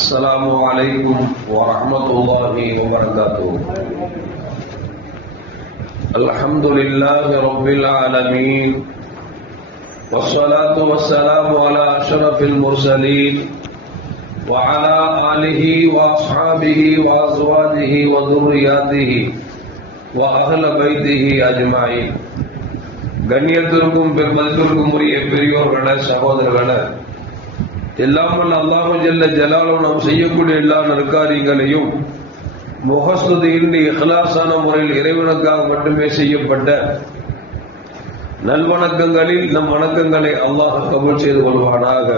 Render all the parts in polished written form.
السلام عليكم ورحمة الله وبركاته. الحمد لله رب العالمين، والصلاة والسلام على أشرف المرسلين وعلى آله وأصحابه وأزواجه وذرياته وأهل بيته أجمعين. கண்ணியத்திற்கும் பெருமதிப்பிற்கும் உரிய பெரியோர்களே, சகோதரர்களே, எல்லாம் அல்லாஹு ஜல்ல ஜலாலுஹு நாம் செய்யக்கூடிய எல்லா நற்காரியங்களையும் முகஸ்துதியின்றி இஹ்லாஸான முறையில் இறைவனுக்காக மட்டுமே செய்யப்பட்ட நல்வணக்கங்களில் நம் வணக்கங்களை அல்லாஹ் கபூல் செய்து கொள்வானாக.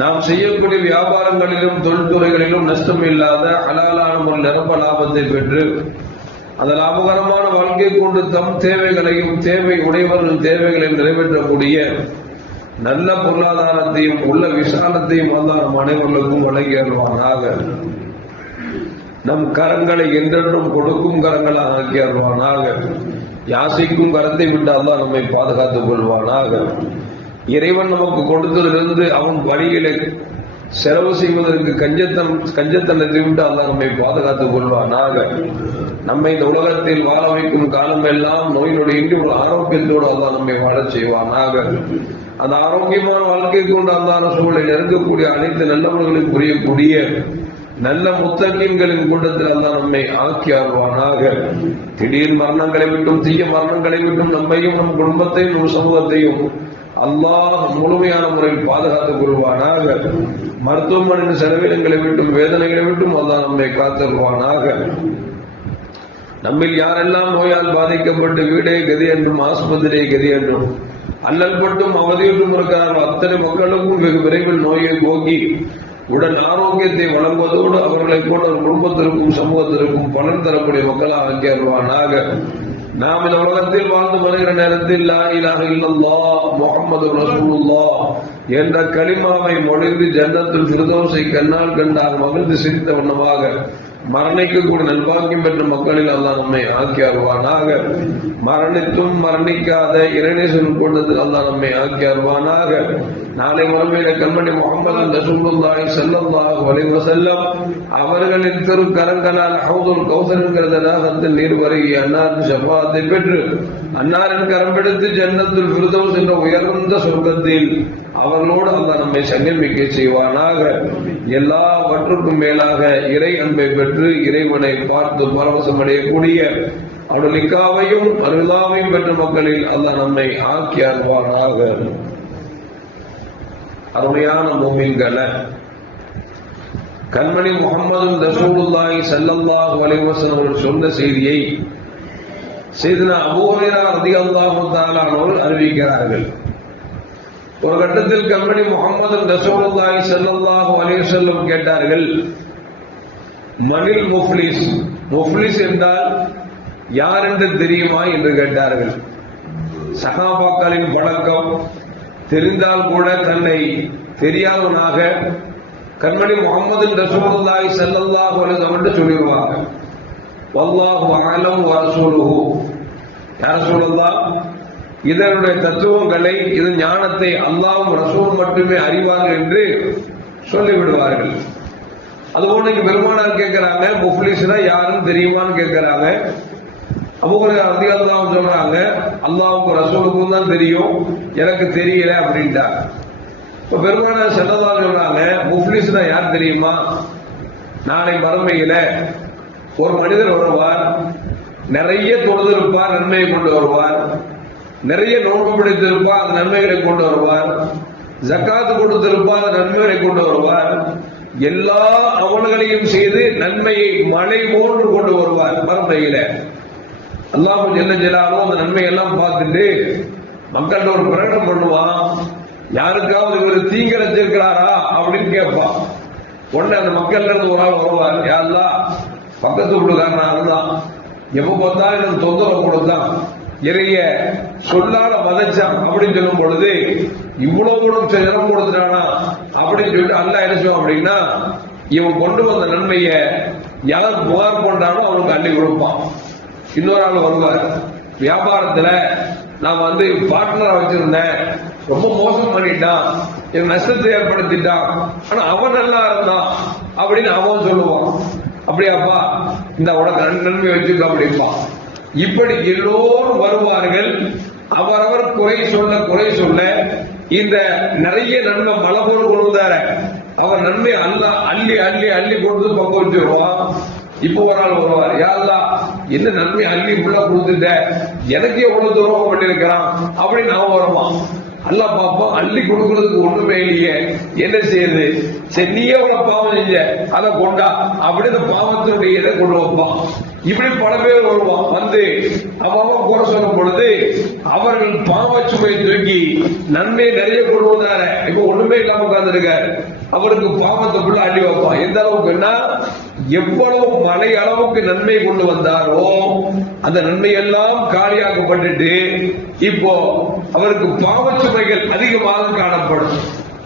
நாம் செய்யக்கூடிய வியாபாரங்களிலும் தொழில்துறைகளிலும் நஷ்டம் இல்லாத ஹலாலான முறையில் நிரப்ப லாபத்தை பெற்று அந்த லாபகரமான வாழ்க்கை கொண்டு தம் தேவைகளையும் தேவை உடையவர்களின் தேவைகளையும் நிறைவேற்றக்கூடிய நல்ல பொருளாதாரத்தையும் உள்ள விசாலத்தையும் அல்லாஹ் நம் அனைவர்களுக்கும் வழங்கி அருள்வானாக. நம் கரங்களை என்றென்றும் கொடுக்கும் கரங்களாக ஆக்கி அருள்வானாக. யாசிக்கும் கரத்தை விட்டு அல்லாஹ் நம்மை பாதுகாத்துக் கொள்வானாக. இறைவன் நமக்கு கொடுத்ததிலிருந்து அவன் வழியிலே செலவு செய்வதற்கு கஞ்சத்தனத்தை விட்டு அல்லாஹ் நம்மை பாதுகாத்துக் கொள்வானாக. நம்மை இந்த உலகத்தில் வாழ வைக்கும் காலம் எல்லாம் நோய் நொடியின்றி ஒரு ஆரோக்கியத்தோடு அல்லாஹ் நம்மை வாழச் செய்வானாக. அந்த ஆரோக்கியமான வாழ்க்கை கொண்டு அல்லாஹ் சூழலை நெருங்கக்கூடிய அனைத்து நல்லவர்களையும் புரியக்கூடிய நல்ல முத்தகீன்களின் கூட்டத்தில் அல்லாஹ் நம்மை ஆக்கி ஆழ்வானாக. திடீர் மரணங்களை விட்டும் தீய மரணங்களை விட்டும் நம்மையும் நம் குடும்பத்தையும் நம் சமூகத்தையும் அல்லாஹ் முழுமையான முறையில் பாதுகாத்துக் கொள்வானாக. மருத்துவமனையின் செலவினங்களை விட்டும் வேதனைகளை விட்டும் அல்லாஹ் நம்மை காத்தருவானாக. நம்மில் யாரெல்லாம் நோயால் பாதிக்கப்பட்டு வீடே கதி என்றும் ஆஸ்பத்திரியை கதி என்றும் அல்லல் பட்டும் அவதியுற்றும் இருக்கிறார்கள் அத்தனை மக்களுக்கும் வெகு விரைவில் நோயை போக்கி உடன் ஆரோக்கியத்தை வழங்குவதோடு அவர்களை போன்ற குடும்பத்திற்கும் சமூகத்திற்கும் பலன் தரக்கூடிய மக்களாக ஆக்கி அருள்வானாக. நாம் இந்த உலகத்தில் வாழ்ந்து வருகிற நேரத்தில் லா இலாஹ இல்லல்லாஹ் முஹம்மது ரசூலுல்லாஹ் என்ற கலிமாவை மொழிந்து ஜன்னத்துல் ஃபிர்தௌஸை கண்ணால் கண்டால் மகிழ்ந்து சிரித்த வண்ணமாக மரணிக்கக்கூடிய நல்பாக்கியம் பெற்ற மக்களில் அல்லாஹ் நம்மை ஆக்கி அருள்வானாக. மரணித்தும் மரணிக்காத இறைநேசன் கொண்டது அல்லாஹ் நம்மை ஆக்கி அருள்வானாக. நாளை மறுமையில கண்மணி முஹம்மது ரசூலுல்லாஹி ஸல்லல்லாஹு அலைஹி வஸல்லம் அவர்களின் திரு கரங்களால் ஹவுதுல் கௌசர் என்கிற தடாகத்தில் நீர் வருகி அன்னாரின் ஷஃபாஅத்தை பெற்று அன்னாரின் கரம் பிடித்து ஜன்னத்துல் ஃபிர்தௌஸ் என்ற உயர்ந்த சொர்க்கத்தில் அவர்களோடு அல்லாஹ் நம்மை சங்கமிக்க செய்வானாக. எல்லாவற்றுக்கும் மேலாக இறை அன்பை பெற்று இறைவனை பார்த்து பரவசம் அடையக்கூடிய அவருடைய லிக்காவையும் அருளாவையும் பெற்ற மக்களில் அல்லாஹ் நம்மை ஆக்கி அருள்வானாக. அருமையான மூமின்களே, கண்மணி முஹம்மது ரசூலுல்லாஹி ஸல்லல்லாஹு அலைஹி வஸல்லம் சொன்ன செய்தியை சையதுனா அபூ ஹுரைரா ரலியல்லாஹு தஆலா அவர்கள் அறிவிக்கிறார்கள். ஒரு கட்டத்தில் கண்மணி முஹம்மது ரசூலுல்லாஹி ஸல்லல்லாஹு அலைஹி வஸல்லம் கேட்டார்கள், மனில் முஃப்லிஸ், முஃப்லிஸ் என்றால் யார் என்று தெரியுமா என்று கேட்டார்கள். சஹாபாக்களின் பழக்கம் தெரிந்தால் கூட தன்னை தெரியாதவனாக கண்மணி முஹம்மது ரசூலுல்லாஹி ஸல்லல்லாஹு அலைஹி வஸல்லம் என்று சொல்லிடுவாங்க. வல்லாஹு அஅலம் வ ரசூலுஹு, யா ரசூலல்லாஹ், இதனுடைய தத்துவங்களை இது ஞானத்தை அல்லாஹ்வும் ரசூலும் மட்டுமே அறிவார்கள் என்று சொல்லிவிடுவார்கள். அதுபோல இங்க பெருமானார் கேட்கிறாங்க, முஃப்லிஸ்னா யாருன்னு தெரியுமான்னு கேட்கிறாங்க. அபூ ஹுரைரா ரலியல்லாஹு அன்ஹு சொல்றாங்க, அல்லாஹ்வுக்கும் ரசூலுக்கும் தான் தெரியும், எனக்கு தெரியல அப்படின்ட்டா. இப்ப பெருமானார் ஸல்லல்லாஹு அலைஹி சொல்றாங்க, முஃப்லிஸ்னா யார் தெரியுமா? நாளை மறுமையில ஒரு மனிதர் வருவார், நிறைய தொழுதிருப்பார், நன்மையை கொண்டு வருவார், நிறைய நோன்பு பிடித்திருப்பார், அந்த நன்மைகளை கொண்டு வருவார், ஜக்காத்து கொடுத்திருப்பார், நன்மைகளை கொண்டு வருவார், எல்லா அமல்களையும் செய்து நன்மையை மழை போன்று கொண்டு வருவார். மறுமையில அல்லாஹ் ஜல்ல ஜலாலுஹு அந்த நன்மை எல்லாம் பார்த்துட்டு மக்கள்கிட்ட ஒரு பிரகடனம் பண்ணுவான், யாருக்காவது இவர் தீங்கிழைச்சிருக்கிறாரா அப்படின்னு கேட்பான். உடனே அந்த மக்கள்ல இருந்து ஒரு ஆள் வருவார், யா அல்லாஹ், பக்கத்து வீட்டுக்காரன் தான், எப்ப பார்த்தாலும் எனக்கு தொந்தரவு கொடுத்தான், இறைய சொல்லால வதச்சான் அப்படின்னு சொல்லும் பொழுது இவ்வளவு இடம் கொடுத்துட்டானா அப்படின்னு சொல்லிட்டு அல்லாஹ் என்ன செய்வான் அப்படின்னா, இவன் கொண்டு வந்த நன்மையை யார் புகார் கொண்டானோ அவனுக்கு அள்ளி கொடுப்பான். இன்னொரு ஆள் வருவார், வியாபாரத்துல நான் வந்து பார்ட்னரா வச்சிருந்தேன், ரொம்ப மோசம் பண்ணிட்டான், என் நஷ்டத்தை ஏற்படுத்திட்டான், ஆனா அவன் நல்லா இருந்தான், அப்படின்னு அவன் சொல்லுவான். அப்படியாப்பா இந்த உனக்கு நன்மை வச்சுக்க அப்படிப்பா. இப்படி எல்லோரும் வருவார்கள். அவரவர் குறை சொல்ல இந்த நிறைய நன்மை மழை போல் கொள்வதார அவர் நன்மை அள்ளி அள்ளி அள்ளி கொண்டு பங்கு வச்சிருவான். இப்போ ஒரு ஆள் வருவார், யாரெல்லாம் என்ன நன்மை அள்ளி உள்ள கொடுத்துட்ட, எனக்கு எவ்வளவு துரோகம் பண்ணிருக்கிறான் அப்படின்னு அவன் வருவான். அல்ல பாப்போம், அள்ளி கொடுக்கறதுக்கு ஒண்ணுமே இல்லையே, என்ன செய்யுது, சரி நீயே உள்ள பாவம் செஞ்ச அதை கொண்டா அப்படின்னு பாவத்தினுடைய இதை கொண்டு வைப்பான். இப்படி பல பேர் வருவான். வந்து அவன் குறை சொல்லும் பொழுது அவர்கள் பாவ சுமையை தூக்கி நன்மை நிறைய கொண்டு வந்தாரு. இப்ப ஒண்ணுமே இல்லாம உட்கார்ந்துருக்காரு, அவருக்கு பாவத்துக்குள்ள அள்ளி வைப்பான். எந்த அளவுக்குன்னா எவ்வளவு மலை அளவுக்கு நன்மை கொண்டு வந்தாரோ அந்த நன்மை எல்லாம் காலியாக்கப்பட்டுட்டு இப்போ அவருக்கு பாவச்சுமைகள் அதிகமாக காணப்படும்.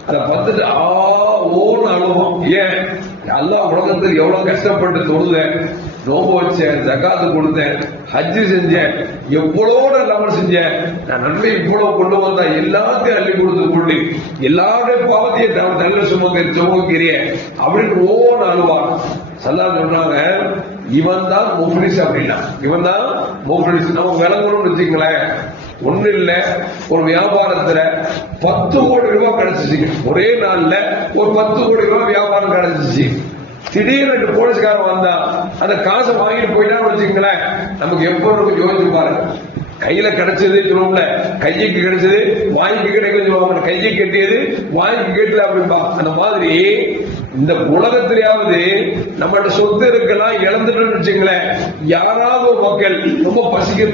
அதை பார்த்துட்டு ஓன்னு அழுவோம். ஏன் எல்லா உலகத்தில் எவ்வளவு கஷ்டப்பட்டு தொழுதேன், நோம்பு வச்சேன், ஜகாத்து கொடுத்தேன், ஹஜ்ஜு செஞ்சேன், எவ்வளவு இல்லாமல் செஞ்சேன், நான் நன்மை இவ்வளவு கொண்டு வந்தா எல்லாத்தையும் அள்ளி கொடுத்து கொண்டு எல்லாருடைய பாவத்தையும் தள்ள சுமக்கிறேன் அப்படின்னு ஓன்னு அழுவான். சல்லல்லாஹு சொல்றாங்க, இவன் தான் முஃப்லிஸ் அப்படின்னா, இவன் தான் முஃப்லிஸ். நம்ம விளங்கணும்னு வச்சுங்களேன், ஒண்ணு இல்ல, ஒரு வியாபாரத்துல 10 கோடி ரூபாய் கிடைச்சிச்சு, ஒரே நாள்ல ஒரு 10 கோடி ரூபாய் வியாபாரம் கிடைச்சிச்சு. திடீர்னு போலீஸ்காரன் வந்தா அந்த காசை வாங்கிட்டு போயிட்டான்னு வச்சுங்களேன், நமக்கு எப்ப யோசிச்சு பாருங்க. கையில கிடைச்சது சொல்லுவோம்ல, கைக்கு கிடைச்சது வாய்க்கு கிடைக்கல சொல்லுவாங்க, கையை கட்டியது வாய்க்கு கேட்டல அப்படின்பா. அந்த மாதிரி இந்த உலகத்திலேயாவது நம்மளோட சொத்து இருக்கலாம் இழந்துட்டோம்னு வச்சுங்களேன், யாராவது ஒரு மக்கள் ரொம்ப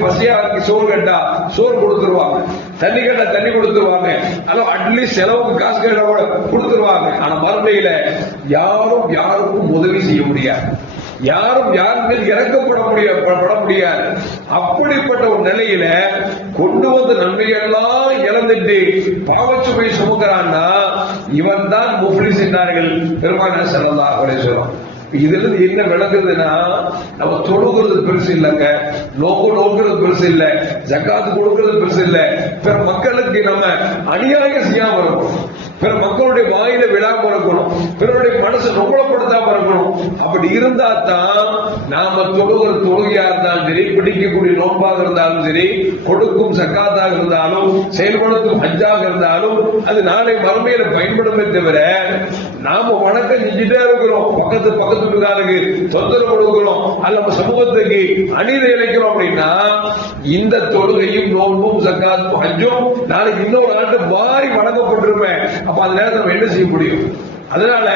பசியா சோறு கேட்டா சோறு கொடுத்துருவாங்க, தண்ணி கேட்டா தண்ணி கொடுத்துருவாங்க, அட்லீஸ்ட் செலவுக்கு காசு கேட்டா கூட கொடுத்துருவாங்க. ஆனா மறுமையில யாரும் யாருக்கும் உதவி செய்ய முடியாது, யாரும் யாருக்கு இறக்கப்பட முடியாது. அப்படிப்பட்ட ஒரு நிலையில கொண்டு வந்த நன்மையெல்லாம் இழந்துட்டு பாவச்சுமை சுமக்கிறான்னா இவன் தான் முஃப்லிஸ் என்றார்கள் பெருமானார் ஸல்லல்லாஹு அலைஹி வஸல்லம். இதுல இருந்து என்ன விளக்குதுன்னா, நம்ம தொழுகிறது பெருசு இல்லைங்க, நோக்குறது பெருசு இல்ல, ஜக்காத்து கொடுக்கிறது பெருசு இல்ல, பிற மக்களுக்கு நம்ம அநியாயம் செய்யாம இருக்கணும், பிற மக்களுடைய வாயில விழாம இருக்கணும், பிறருடைய மனசு நொம்பலப்படுத்தாம இருக்கணும். அப்படி இருந்தா தான் நாம தொழுகிற தொழுகையா இருந்தாலும் சரி, பிடிக்கக்கூடிய நோன்பாக இருந்தாலும் சரி, கொடுக்கும் ஜக்காத்தாக இருந்தாலும், செயல்படுத்தும் ஹஜ்ஜாக இருந்தாலும் அது நாளை மறுமையில பயன்படுமே தவிர நாம வணக்கம் செஞ்சுட்டே இருக்கிறோம், பக்கத்து வீட்டுக்காருக்கு தொந்தரவு கொடுக்கிறோம், அல்ல சமூகத்துக்கு அநீதி இழைக்கிறோம் அப்படின்னா இந்த தொழுகையும் நோன்பும் ஜக்காத்தும் ஹஜ்ஜும் நாளைக்கு இன்னொரு ஆண்டு வாரி வழங்கப்பட்டிருப்பேன். அப்ப அந்த நேரத்தில் நம்ம என்ன செய்ய முடியும்? அதனால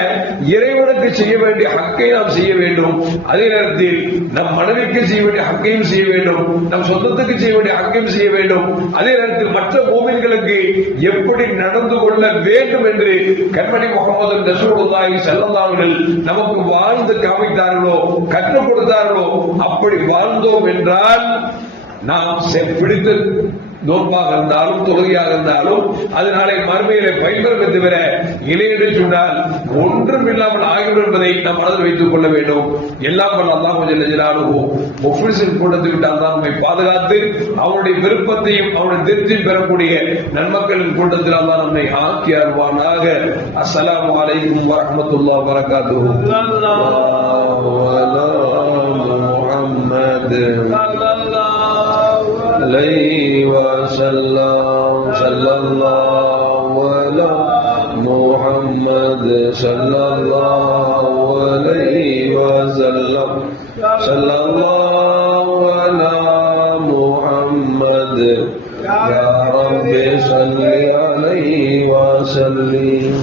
இறைவனுக்கு செய்ய வேண்டிய ஹக்கை நாம் செய்ய வேண்டும், அதே நேரத்தில் நம் மனைவிக்கு செய்ய வேண்டிய ஹக்கையும் செய்ய வேண்டும், நம் சொந்தத்துக்கு செய்ய வேண்டிய ஹக்கையும் செய்ய வேண்டும். அதே நேரத்தில் மற்ற மூமின்களுக்கு எப்படி நடந்து கொள்ள வேண்டும் என்று கண்மணி முஹம்மது ரசூலுல்லாஹி ஸல்லல்லாஹு அலைஹி வஸல்லம் நமக்கு வாழ்ந்து காமித்தார்களோ, கற்றுக் கொடுத்தார்களோ, அப்படி வாழ்ந்தோம் என்றால் நாம் பிடித்து நோன்பாக இருந்தாலும் தொழுகையாக இருந்தாலும் அதனாலே மறுமையிலே பயன்பெறும் தவிர இலையிட்டு சொன்னால் ஒன்றும் இல்லாமல் ஆகிவிடும் என்பதை நாம் மனதில் வைத்துக் கொள்ள வேண்டும். எல்லாம் வல்ல அல்லாஹ் ஜல்ல ஜலாலுஹு முஃப்லிஸின் கூட்டத்தை விட்டு அல்லாஹ் நம்மை பாதுகாத்து அவருடைய விருப்பத்தையும் அவருடைய திருப்தியும் பெறக்கூடிய நன்மக்களின் கூட்டத்தில் அல்லாஹ் நம்மை ஆக்கி அருள்வானாக. அஸ்ஸலாமு அலைக்கும் வரஹ்மத்துல்லாஹி வபரகாத்துஹு. عليه وسلم صلى الله على محمد صلى الله عليه وسلم صلى الله على محمد يا رب صل عليه وسلم.